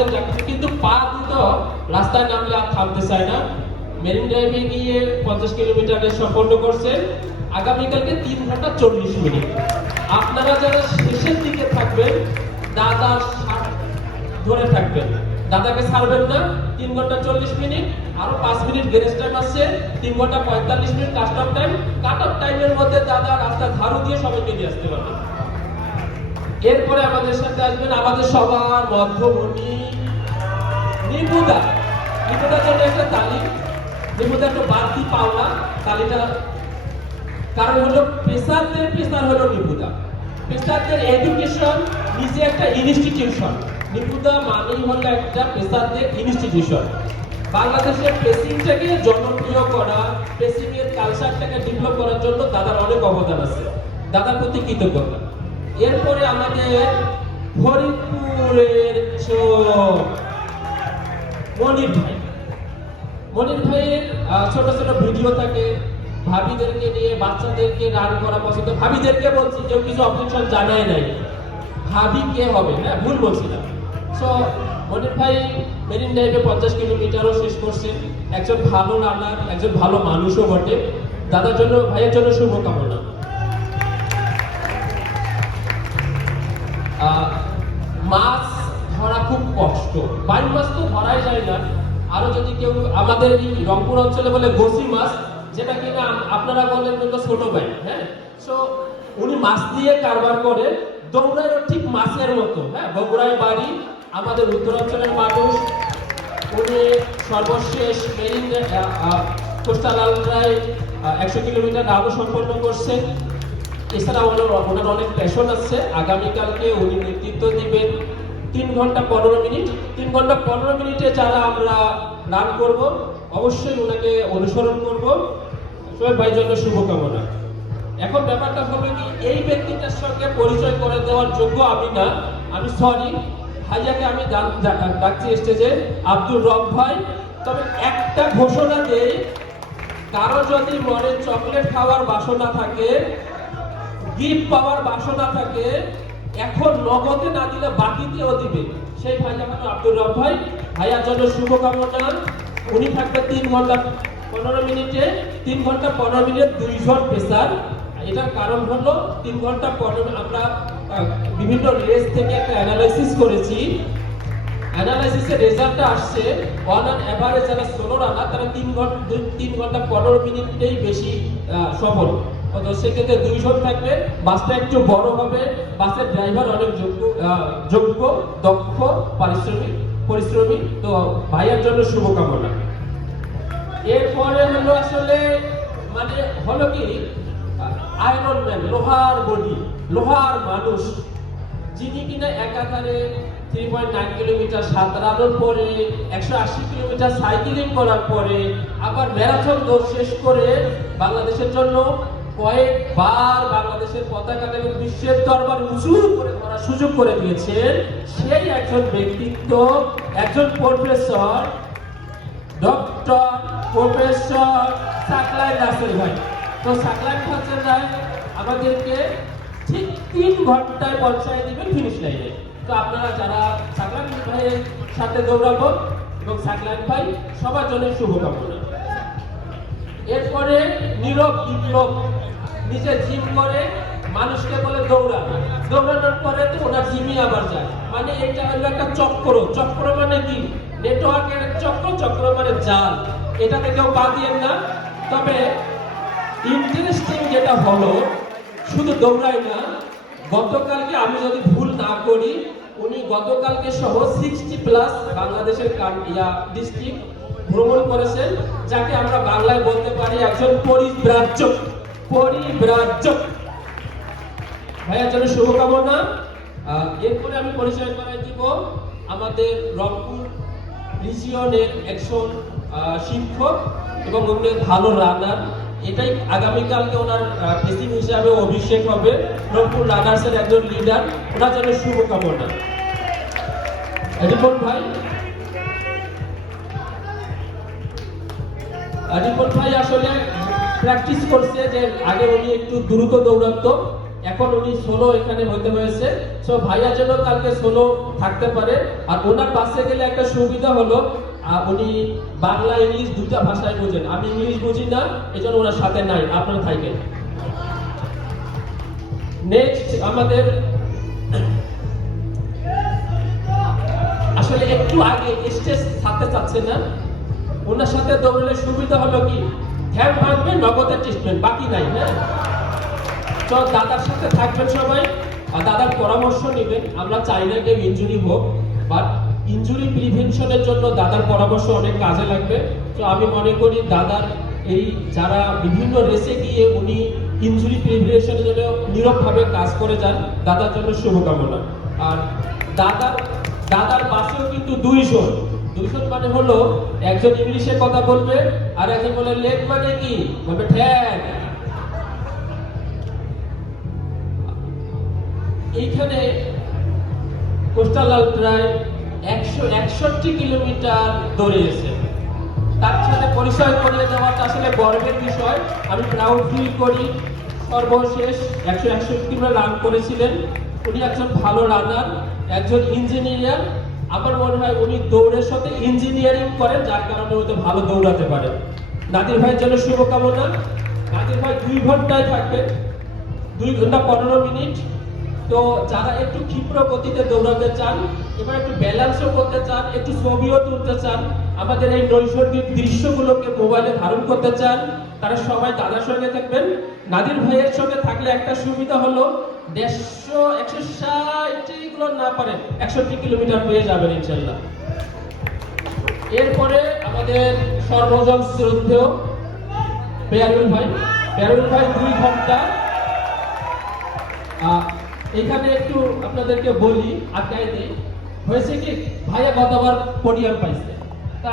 বলেন যা কিছু, কিন্তু পা দুটো রাস্তায় নামলে আর থামতে চায় না। মেরিন ড্রাইভে গিয়ে 50 কিলোমিটারের সম্পন্ন করছে আগামীকালকে 3 ঘন্টা 40 মিনিট। আপনারা যারা শেষের দিকে থাকবেন দাদা ধরে থাকবেন, দাদাকে ছাড়বেন না। 3 ঘন্টা 40 মিনিট, আরো 5 মিনিট গ্যারেজ টাইম আছে, 3 ঘন্টা 45 minute cut off time. Cut off টাইমের মধ্যে দাদা রাস্তা ঝাড়ু দিয়ে সবাইকে নিয়ে আসতে পারবেন। এরপরে আমাদের সাথে আসবেন আমাদের সবার মধ্যমণি নিপুদা। নিপুদার জন্য একটা তালি, নিপুদা একটা বাড়তি পাওনা তালিটা, কারণ হলো পেশার হলো নিপুদা। পেশারদের এডুকেশন নিজে একটা ইনস্টিটিউশন। নিপুদা মানেই হলো একটা পেশারদের ইনস্টিটিউশন। বাংলাদেশের পেসিংটাকে জনপ্রিয় করা, পেসিং এর কালচারটাকে ডেভেলপ করার জন্য দাদার অনেক অবদান আছে, দাদার প্রতি কৃতজ্ঞতা। এরপরে আমাদের ফরিদপুরের মনির ভাই। মনির ভাইয়ের ছোট ছোট ভিডিও থাকে, ভাবিদেরকে নিয়ে বাচ্চাদেরকে রান করা পছন্দ। ভাবিদেরকে বলছি কেউ কিছু অবজেকশন জানায় নাই, ভাবি কে হবে, হ্যাঁ ভুল বলছি না। সো মনির ভাই মেরিন ড্রাইভে 50 কিলোমিটারও শেষ করছে। একজন ভালো রানার, একজন ভালো মানুষও বটে। দাদার জন্য, ভাইয়ের জন্য শুভকামনা। মাছ ধরা খুব কষ্ট, বাইর মাছ তো ধরাই যায় না। আরো যদি কেউ আমাদের এই রংপুর অঞ্চলে বলে গোসি মাছ, যেটা কিনা আপনারা বলেন ছোট ভাই, হ্যাঁ। সো উনি মাছ দিয়ে কারবার করে, দৌড়ায় ঠিক মাছের মতো, হ্যাঁ। বগুড়ায় বাড়ি, আমাদের উত্তরাঞ্চলের মানুষ। উনি সর্বশেষ মেরিন কোস্টাল আলট্রায় 100 কিলোমিটার রানও সম্পন্ন করছেন। এছাড়া ওনার অনেক প্যাশন আছে। আগামীকালকে উনি নেতৃত্ব দিবেন 3 ঘন্টা 15 মিনিট। 3 ঘন্টা 15 মিনিটে যারা আমরা রান করব অবশ্যই ওনাকে অনুসরণ করব। সবাই ভাইয়ের জন্য শুভকামনা। এখন ব্যাপারটা হবে কি, এই ব্যক্তিটার সঙ্গে পরিচয় করে দেওয়ার যোগ্য আমি না, আমি সরি। ভাইয়াকে আমি ডাকছি স্টেজে, আব্দুর রব ভাই। তবে একটা ঘোষণা দেই, কারো যদি মনে চকলেট খাওয়ার বাসনা থাকে, গিফট পাওয়ার বাসনা থাকে, এখন নগদে না দিলে বাকিতেও দিবে, সেই ভাইয়া মানে আব্দুর রব ভাই। ভাইয়ার জন্য শুভকামনা। উনি থাকবে 3 ঘন্টা 15 মিনিটে। 3 ঘন্টা 15 মিনিট 2 জন পেসার। এটার কারণ হলো 3 ঘন্টা 15 আমরা বিভিন্ন রেস থেকে একটা অ্যানালাইসিস করেছি। অ্যানালাইসিসের রেজাল্টটা আসছে অন অ্যান এভারেজ যারা সোলো রানার তারা 3 ঘন্টা 15 মিনিটেই বেশি সফল। তো সেক্ষেত্রে 2 জন থাকবে, বাসটা একটু বড় হবে, বাসের ড্রাইভার অনেক যোগ্য, দক্ষ, পরিশ্রমী। তো ভাইয়ের জন্য শুভকামনা। এরপরে হলো আসলে মানে হলো কি, আয়রন ম্যান, লোহার বডি, লোহার মানুষ, যিনি কিনা একাধারে 3.9 কিলোমিটার সাঁতরানোর পরে 180 কিলোমিটার সাইক্লিং করার পরে আবার ম্যারাথন দৌড় শেষ করে বাংলাদেশের জন্য কয়েকবার বাংলাদেশের পতাকাটা এবং বিশ্বের দরবারে উঁচু করে ধরার সুযোগ করে দিয়েছেন সেই একজন ব্যক্তিত্ব, একজন professor, doctor professor Saklain Rasel ভাই। তো সাকলাইন রাসেল ভাই আমাদেরকে ঠিক 3 ঘন্টায় পৌঁছায় দিবেন ফিনিশ লাইনে। তো আপনারা যারা সাকলাইন ভাইয়ের সাথে দৌড়াবো এবং সাকলাইন ভাই সবার জন্য শুভকামনা। এরপরে নীরব বিপ্লব, নিজে জিম করে মানুষকে বলে দৌড়ানো, দৌড়ানোর পরে তো ওনার জিমে আবার যায়। মানে এটা হলো একটা চক্র। চক্র মানে কি, নেটওয়ার্কের চক্র, চক্র মানে জাল। এটাতে কেউ পা দিয়েন না। তবে ইন্টারেস্টিং যেটা হলো, শুধু দৌড়ায় না, গতকালকে আমি যদি ভুল না করি, উনি গতকালকে সহ 60+ বাংলাদেশের ডিস্ট্রিক্ট ভ্রমণ করেছেন, যাকে আমরা বাংলায় বলতে পারি একজন পরিব্রাজক। ভাইয়ার জন্য শুভকামনা। এরপরে আমি পরিচয় করাই দিব আমাদের রংপুর রিজিয়নের একজন শিক্ষক এবং উনি ভালো রানার। এটাই আগামীকালকে ওনার পেসিং হিসাবে অভিষেক হবে। রংপুর রানার্সের একজন লিডার, ওনার জন্য শুভকামনা। রিপন ভাই আসলে প্র্যাকটিস করছে, যে আগে উনি একটু দ্রুত দৌড়াতো, এখন উনি সোলো এখানে হতে হয়েছে। সো ভাইয়া যেন কালকে সোলো থাকতে পারে। আর ওনার বাসে গেলে একটা সুবিধা হলো উনি বাংলা ইংলিশ দুটা ভাষায় বোঝেন, আমি ইংলিশ বুঝি না, এজন্য ওনার সাথে নাই, আপনারা থাকেন। নেক্সট আমাদের আসলে একটু আগে স্টেজ থাকতে চাচ্ছে না, ওনার সাথে দৌড়লে সুবিধা হলো কি ধ্যান ভাঙবে, নগদের ট্রিটমেন্ট বাকি নাই। হ্যাঁ, তো দাদার সাথে থাকবেন সবাই, আর দাদার পরামর্শ নেবেন। আমরা চাই না কেউ ইনজুরি হোক, বাট ইনজুরি প্রিভেনশনের জন্য দাদার পরামর্শ অনেক কাজে লাগবে। তো আমি মনে করি দাদার এই যারা বিভিন্ন রেসে গিয়ে উনি ইনজুরি প্রিভেনশনের জন্য নীরবভাবে কাজ করে যান, দাদার জন্য শুভকামনা। আর দাদার দাদার পাশেও কিন্তু দুইজন মানে হলো একজন ইংলিশে কথা বলবে, আর একজন বলে লেগ মানে কি বলবে ঠ্যাং। এইখানে কোস্টাল আলট্রায় 161 কিলোমিটার দৌড়িয়েছে। তার সাথে পরিচয় করিয়ে দেওয়াটা আসলে গর্বের বিষয়। আমি প্রাউড ফিল করি। সর্বশেষ 161 কিলোমিটার রান করেছিলেন। উনি একজন ভালো রানার, একজন ইঞ্জিনিয়ার। আমার মনে হয় উনি দৌড়ের সাথে ইঞ্জিনিয়ারিং করেন, যার কারণে হয়তো ভালো দৌড়াতে পারেন। নাদির ভাইয়ের জন্য শুভকামনা। নাদির ভাই 2 ঘন্টায় থাকবেন, 2 ঘন্টা 15 মিনিট। তো যারা একটু ক্ষিপ্র গতিতে দৌড়াতে চান, এবার একটু ব্যালেন্সও করতে চান, একটু ছবিও তুলতে চান, আমাদের এই নৈসর্গিক দৃশ্যগুলোকে মোবাইলে ধারণ করতে চান, তারা সবাই দাদার সঙ্গে থাকবেন। নাদির ভাইয়ের সঙ্গে থাকলে একটা সুবিধা হলো 150 160 এগুলো না পারে 61 কিলোমিটার পেয়ে যাবেন ইনশাল্লাহ। এরপরে আমাদের সর্বজন শ্রদ্ধেয় বেয়ারুল ভাই। বেয়ারুল ভাই 2 ঘন্টা। এখানে একটু আপনাদেরকে বলি, আটকায় দিই, হয়েছে কি ভাইয়া গতবার পোডিয়াম পাইছে।